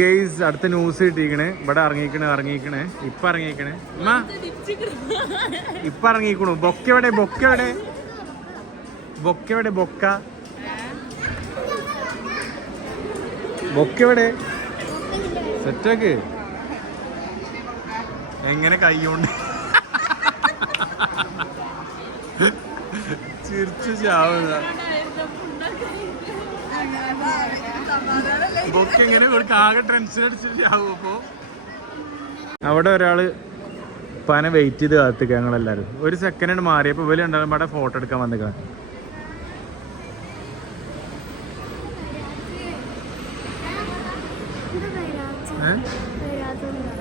Guys അടുത്ത news കിട്ടിയിരിക്കണ്. ഇവിടെ ഇറങ്ങിക്കണ് ഇറങ്ങിക്കണ് ഇപ്പൊ ഇറങ്ങിക്കണ് ഇപ്പൊ ഇറങ്ങിക്കണു ബൊക്കെവിടെ ബൊക്കെവിടെ ബൊക്കെവിടെ ബൊക്ക ബൊക്കെവിടെ സെറ്റാക്ക്. എങ്ങനെ കൈകൊണ്ട് ചിരിച്ചു ചാവുക. എങ്ങനെ അവിടെ ഒരാൾ പന വെയിറ്റ് ചെയ്ത് കാത്തിക്ക ഞങ്ങളെല്ലാരും. ഒരു സെക്കൻഡ് മാറിയപ്പോ ഇവർ ഉണ്ടാകും അവിടെ ഫോട്ടോ എടുക്കാൻ വന്നിക്കണം.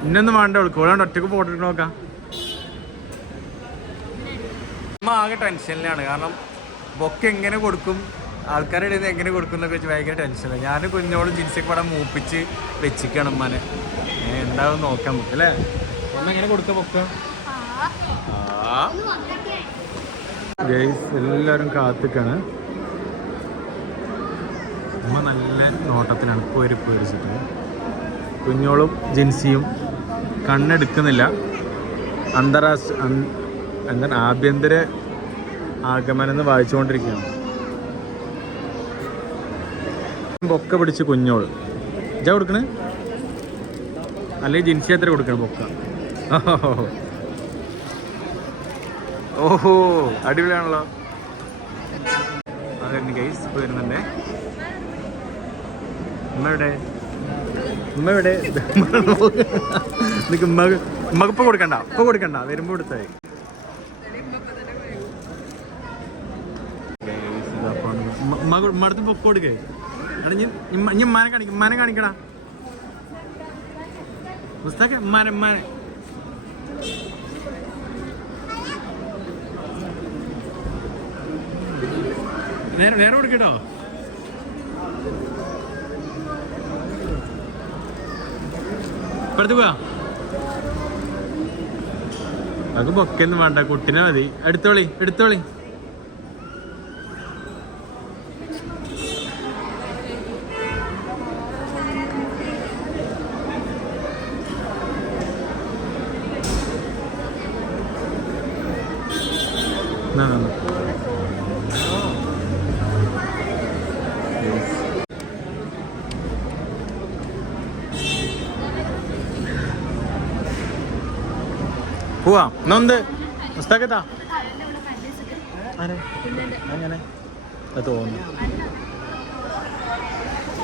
ഇന്നൊന്നും വേണ്ട വിളിക്കോളാണ്ട് ഒറ്റയ്ക്ക് ഫോട്ടോ എടുത്ത് നോക്കാം. ആകെ ടെൻഷനിലാണ് കാരണം ബൊക്കെ എങ്ങനെ കൊടുക്കും? ആൾക്കാരുടെ ഇത് എങ്ങനെ കൊടുക്കുന്നൊക്കെ വെച്ച് ഭയങ്കര ടെൻഷനാണ് ഞാൻ കുഞ്ഞോളും ജിൻസിക്ക് പടം മൂപ്പിച്ച് വെച്ചിക്കാണ് ഏ, എന്താവും നോക്കാൻ നമുക്ക് അല്ലേ? ഒന്ന് എങ്ങനെ കൊടുക്ക ആ. ഗൈസ് എല്ലാവരും കാത്തിക്കാണ്. ഉമ്മ നല്ല നോട്ടത്തിലാണ് പോയി പേടിച്ചിട്ട് കുഞ്ഞോളും ജിൻസിയും കണ്ണെടുക്കുന്നില്ല. അന്താരാഷ്ട്ര എന്താണ് ആഭ്യന്തര ആഗമനം എന്ന് വായിച്ചുകൊണ്ടിരിക്കുകയാണ്. ബൊക്ക പിടിച്ച് കുഞ്ഞോൾ. ഇജാ കൊടുക്കണേ? അല്ലെങ്കിൽ ജിൻസി എത്ര കൊടുക്കണം ബൊക്ക? ഓഹോ. അടിപൊളിയാണല്ലോ. അതെ ഗൈസ് വരുന്നുണ്ടേ. ഉമ്മയുടെ ഉമ്മയുടെ ഉമ്മ നിനക്ക് ഉമ്മ ഉമ്മക്ക് ഇപ്പൊ കൊടുക്കണ്ട ഇപ്പൊ കൊടുക്കണ്ട വരുമ്പോ കൊടുത്തായി എടാ ഞാൻ ഇനി ഉമ്മാനെ കാണിക്കും കാണിക്കടാ. പുസ്തക ഉമ്മാനെ ഉമ്മാനെ. നേരെ നേരെ കൊടുക്കട്ടോ? ഇപ്പഴത്ത് പോവാ അത് ബൊക്കൊന്നും വേണ്ട കുട്ടിനെ മതി. എടുത്തോളി എടുത്തോളി. പോവാ. എന്നുണ്ട് പുസ്തകത്താ അങ്ങനെ തോന്നുന്നു.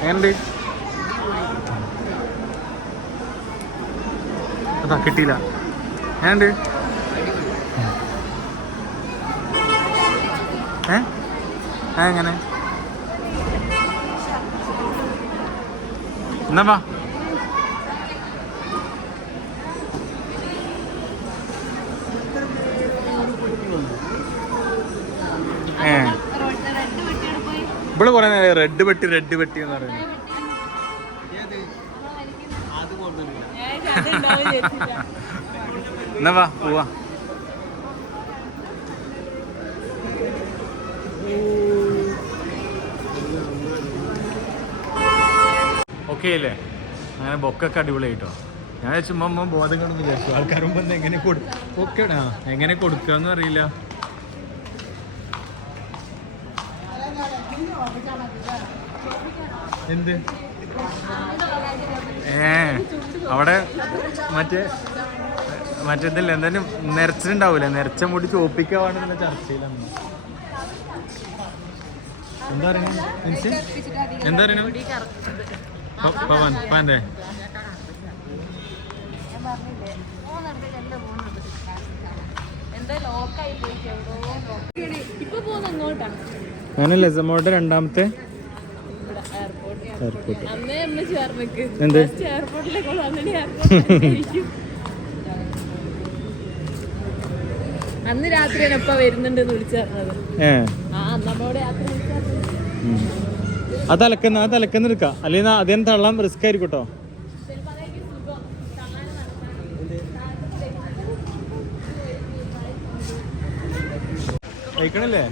എങ്ങനുണ്ട് അതാ കിട്ടിയില്ല. എങ്ങനെയുണ്ട്? ഏ? എങ്ങനെ? എന്നാ വാ ഏ ഇവിടെ കുറെ നേരം റെഡ് പെട്ടി റെഡ് പെട്ടി എന്ന് പറയുന്നത്. എന്നാ വാ പോവാ. ഓക്കെ അല്ലേ? അങ്ങനെ ബൊക്കൊക്കെ അടിപൊളിയായിട്ടോ? ഞാൻ ചുമ്മാ ബോധം കണ്ടെന്ന് വിചാരിച്ചു ആൾക്കാർ മുമ്പ് എങ്ങനെ കൊടു ഒക്കെ ആ എങ്ങനെ കൊടുക്കാന്ന് അറിയില്ല. എന്ത്? ഏ അവിടെ മറ്റേ മറ്റേതില്ല എന്തായാലും നിരച്ചിട്ടുണ്ടാവൂല നിരച്ച മുടി ചോപ്പിക്കാവാണെന്നുള്ള ചർച്ചയിലാണ്. എന്താ പറയുക എന്താ പവൻ രണ്ടാമത്തെ എയർപോർട്ട് എന്ത്? അന്ന് രാത്രി വരുന്നുണ്ട് വരുന്നുണ്ടെന്ന് വിളിച്ചു പറഞ്ഞത്. ആ അന്ന് അമ്മയോട് രാത്രി വിളിച്ചു പറഞ്ഞത്. ഉം. അത് അലക്കുന്ന അത് അലക്കുന്ന എടുക്കാം. അല്ലെങ്കിൽ അതേ തള്ളാൻ റിസ്ക് ആയിരിക്കും കേട്ടോ വയ്ക്കണല്ലേ?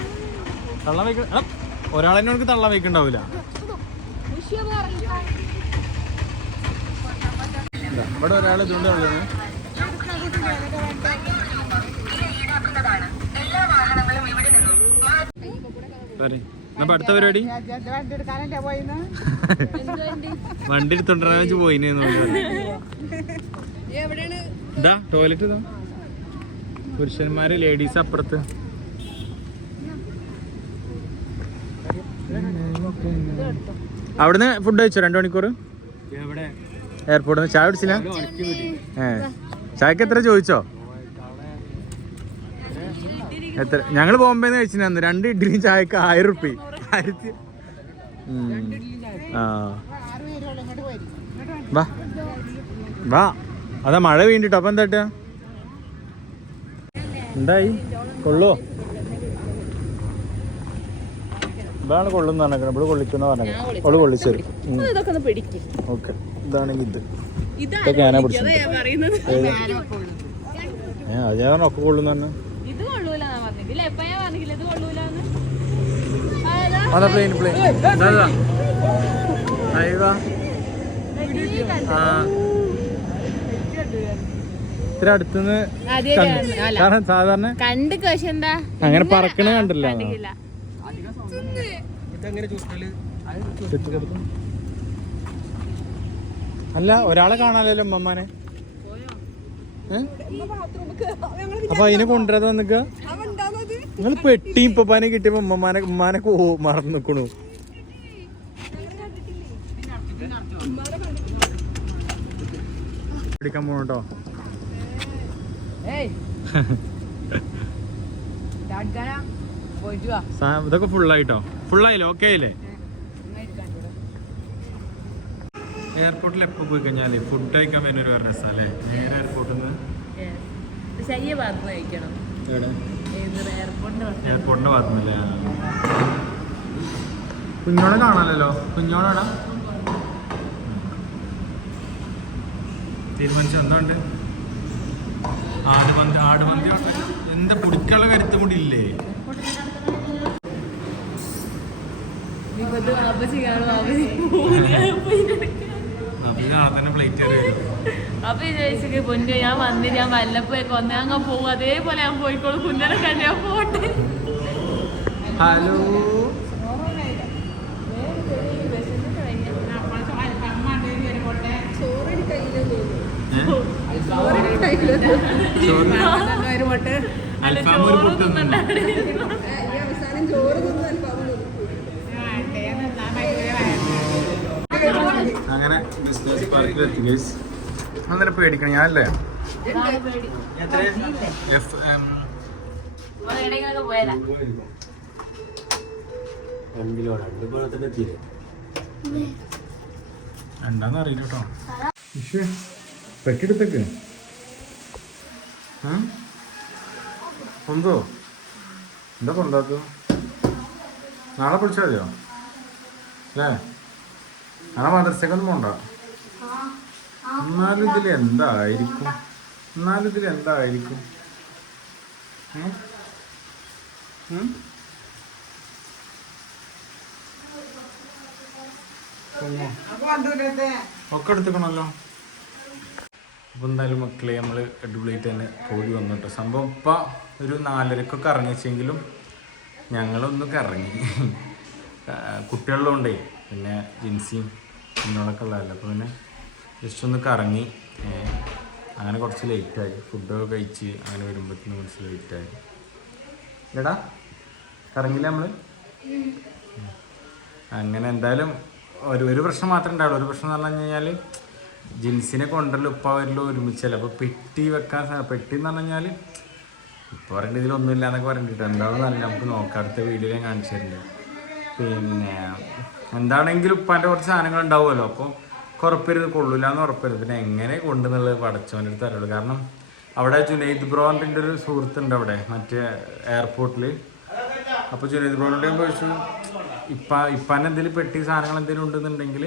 തള്ളാൻ വയ്ക്കണ ഒരാളെന്നെ നമുക്ക് തള്ളാൻ വയ്ക്കണ്ടാവൂല. മുഷിയൊന്നും അറിയില്ല. ഇതാ, ഇവിടെ ഒരാൾ ഇതുകൊണ്ട്. എന്നാ അടുത്ത പരിപാടി? വണ്ടി എടുത്തോണ്ടാ വെച്ച് പോയിന് ഇതാ ടോയ്ലറ്റ് പുരുഷന്മാര് ലേഡീസ് അപ്പുറത്ത്. അവിടുന്ന് ഫുഡ് കഴിച്ചോ? രണ്ടു മണിക്കൂർ എയർപോർട്ടിൽ നിന്ന് ചായ കുടിച്ചില്ല? ഏ. ചായക്ക് എത്ര ചോദിച്ചോ? എത്ര? ഞങ്ങൾ ബോംബെ നിന്ന് അന്ന്. രണ്ട് ഇഡ്ഡലിയും ചായക്ക് ആയിരം റുപ്പി ആയിരത്തി. ആ. വാ. വാ. അതാ മഴ വീണ്ടിട്ടോ. അപ്പൊ എന്താ എന്തായി? കൊള്ളുവോ? ഇതാണ് കൊള്ളുന്ന പറഞ്ഞേക്കണം. ഇവിടെ കൊള്ളിക്കുന്ന പറഞ്ഞത് അവൾ കൊള്ളിച്ചു തരും ഓക്കെ. ഇതാണെങ്കിൽ ഇത്. ഇതൊക്കെ ഞാനാ പിടിച്ചത് ഞാൻ പറയുന്നത്. ഏ അത് ഞാൻ ഒക്കെ കൊള്ളുന്ന പറഞ്ഞു ഇത് കൊള്ളൂല ഞാൻ പറഞ്ഞില്ല എപ്പ ഞാൻ പറഞ്ഞില്ല. ഇത് കൊള്ളൂലെന്ന്. അതാ അതാ പ്ലെയിൻ പ്ലെയിൻ ഇത്ര അടുത്തുനിന്ന്. കാരണം സാധാരണ കണ്ട് പക്ഷെ എന്താ? അങ്ങനെ പറക്കണ കണ്ടില്ല. അല്ല ഒരാളെ കാണാലല്ലോ ഉമ്മമാനെ ഏ? അപ്പൊ അതിനെ കൊണ്ടുവരാതെ വന്നിക്ക നിങ്ങൾ പെട്ടി ഇപ്പനെ കിട്ടിയപ്പോ ഉമ്മമാനെ ഉമ്മാനെ ഓ മറന്നു നിക്കണു പിടിക്കാൻ ഡാഡ് സാ- ഇതൊക്കെ ഫുള്ളായിട്ടോ ഫുള്ളായില്ലേ ഓക്കെ ആയില്ലേ എയർപോർട്ടിൽ എപ്പോ പോയി കഴിഞ്ഞാൽ ഫുഡ് കഴിക്കാൻ വരുന്ന ഒരു പറഞ്ഞ സ്ഥലേ നേരെ എയർപോർട്ടിൽ നിന്ന് എയർപോർട്ടിന്റെ ഭാഗത്തുനിന്നല്ലേ കുഞ്ഞോടെ കാണാനല്ലോ കുഞ്ഞോളാടാ തീരുമാനിച്ചു? എന്തുണ്ട്? ആടുമന്തി ആടുമന്തി. എന്താ കുടിക്കാനുള്ള കരുത്തും കൂടി ഇല്ലേ കാണും വാപ്പച്ചി അപ്പൊ ചോദിച്ചു പൊന്നു ഞാൻ വന്ന് ഞാൻ വല്ലപ്പോഴൊക്കെ വന്ന് അങ്ങ് പോകും അതേപോലെ ഞാൻ പോയിക്കോളും. കുഞ്ഞനെ കണ്ടു ഞാൻ പോട്ടെ. ഹലോ. അവസാനം ചോറ് പൊട്ടുന്നുണ്ടോ അങ്ങനെ ബിസിനസ് പാർക്കിൽ എത്തി ഗൈസ് അന്നേരം പേടിക്കണം ഞാനല്ലേ? എഫ് എം പോയതാ എന്താന്ന് അറിയില്ല കേട്ടോ പെട്ടിടത്തേക്ക് കൊന്തോ എന്താ കൊണ്ടാക്കോ നാളെ പിടിച്ചാൽ മതിയോ? അല്ലേ? നാളെ മദ്രസക്കൊന്നും പോണ്ട എന്നാലും ഇതിൽ എന്തായിരിക്കും? എന്നാലും ഇതിൽ എന്തായിരിക്കും. ഒക്കെ എടുത്തുക്കണല്ലോ. അപ്പോൾ എന്തായാലും മക്കളെ നമ്മൾ അടിപൊളിയായിട്ട് തന്നെ പോയി വന്നു കേട്ടോ സംഭവം ഇപ്പം ഒരു നാലരക്കൊക്കെ ഇറങ്ങിച്ചെങ്കിലും ഞങ്ങളൊന്നൊക്കെ ഇറങ്ങി. കുട്ടികളിലുണ്ടേ പിന്നെ ജിൻസിയും പിന്നോടൊക്കെ ഉള്ളതല്ല? അപ്പോൾ പിന്നെ ജസ്റ്റ് ഒന്ന് കറങ്ങി അങ്ങനെ കുറച്ച് ലേറ്റായി ഫുഡൊക്കെ കഴിച്ച് അങ്ങനെ വരുമ്പോഴത്തേനും കുറച്ച് ലേറ്റായി എടാ കറങ്ങില്ല നമ്മൾ അങ്ങനെ എന്തായാലും ഒരു ഒരു പ്രശ്നം മാത്രമേ ഉണ്ടാവുള്ളൂ. ഒരു പ്രശ്നം എന്ന് പറഞ്ഞു കഴിഞ്ഞാൽ ജിൻസിനെ കൊണ്ടല്ലോ ഉപ്പ വരുള്ളൂ ഒരുമിച്ചല്ല? അപ്പോൾ പെട്ടി വെക്കാൻ പെട്ടി എന്ന് പറഞ്ഞു കഴിഞ്ഞാൽ ഇപ്പോൾ പറയേണ്ട ഇതിലൊന്നും ഇല്ല എന്നൊക്കെ പറഞ്ഞിട്ട് എന്താണെന്ന് അറിയില്ല. നമുക്ക് നോക്കാം. അടുത്ത വീഡിയോയിൽ ഞാൻ കാണിച്ചു തരുന്നുണ്ട് പിന്നെ എന്താണെങ്കിലും ഉപ്പാന്റെ കുറച്ച് സാധനങ്ങൾ ഉണ്ടാവുമല്ലോ. അപ്പോൾ കുറപ്പരുത് കൊള്ളൂല എന്ന് ഉറപ്പരുത്. പിന്നെ എങ്ങനെ കൊണ്ടെന്നുള്ളത് പടച്ചവന്റെ അടുത്ത് അറിയുള്ളൂ. കാരണം അവിടെ ജുനൈദ് ബ്രോന്റെ ഒരു സുഹൃത്തുണ്ട് അവിടെ മറ്റേ എയർപോർട്ടിൽ അപ്പോൾ ജുനൈദ് ഞാൻ ചോദിച്ചു ഇപ്പ ഇപ്പാന്റെ എന്തെങ്കിലും പെട്ടി സാധനങ്ങൾ എന്തെങ്കിലും ഉണ്ടെന്നുണ്ടെങ്കിൽ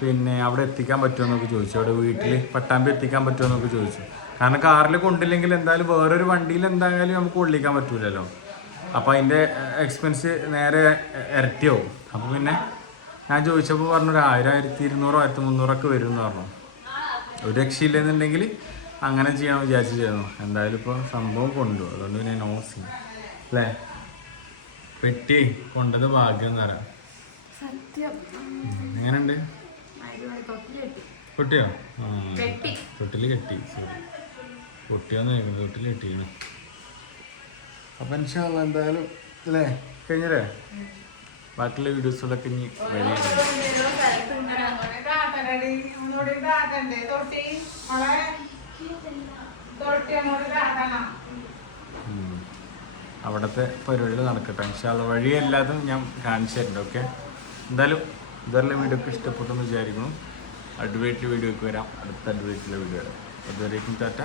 പിന്നെ അവിടെ എത്തിക്കാൻ പറ്റുമോ എന്നൊക്കെ ചോദിച്ചു. അവിടെ വീട്ടിൽ പട്ടാമ്പി എത്തിക്കാൻ പറ്റുമോ എന്നൊക്കെ ചോദിച്ചു. കാരണം കാറിൽ കൊണ്ടില്ലെങ്കിൽ എന്തായാലും വേറൊരു വണ്ടിയിൽ എന്തായാലും നമുക്ക് കൊള്ളിക്കാൻ പറ്റൂലല്ലോ. അപ്പോൾ അതിന്റെ എക്സ്പെൻസ് നേരെ ഇരട്ടിയാവും അപ്പോൾ പിന്നെ ഞാൻ ചോദിച്ചപ്പോൾ പറഞ്ഞു ഒരു ആയിരം ആയിരത്തി ഇരുന്നൂറോ ആയിരത്തി മുന്നൂറൊക്കെ വരും എന്ന് പറഞ്ഞു. ഒരു രക്ഷയില്ലെന്നുണ്ടെങ്കിൽ അങ്ങനെ ചെയ്യാൻ വിചാരിച്ചു ചെയ്യുന്നു എന്തായാലും ഇപ്പോൾ സംഭവം കൊണ്ടു അതുകൊണ്ട് പിന്നെ നോസ് അല്ലേ? പെട്ടി കൊണ്ടത് ഭാഗ്യം എന്ന് പറയാം. സത്യം. എങ്ങനെയുണ്ട്? പൊട്ടിയോ. തൊട്ടിൽ കെട്ടി. പൊട്ടിയോന്ന് തൊട്ടിൽ കെട്ടിയാണ്. അപ്പം ഇൻഷാല്ല എന്തായാലും അല്ലേ? കഴിഞ്ഞല്ലേ? ബാക്കിയുള്ള വീഡിയോസുകളൊക്കെ ഇനി വഴിയാണ്. അവിടുത്തെ പരിപാടികൾ നടക്കട്ടെ. ഇൻഷാല്ല വഴിയല്ലാതും ഞാൻ കാണിച്ചു തരുന്നുണ്ട് ഓക്കെ? എന്തായാലും ഇതുവരെ വീഡിയോ ഒക്കെ ഇഷ്ടപ്പെട്ടെന്ന് വിചാരിക്കുന്നു. അഡ്വേറ്റ് വീഡിയോ ഒക്കെ വരാം. അടുത്ത അഡ്വേറ്റിലെ വീഡിയോ വരാം. അതുവരേക്കും ടാറ്റ.